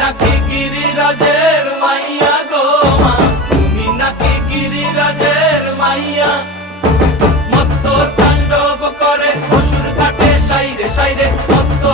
নাকি গিরিরাজের মাইয়া গো মা, তুমি নাকি গিরিরাজের মাইয়া। মত্ত তাণ্ডব করে অসুর ঘাটে সাইরে সাইরে, মত্ত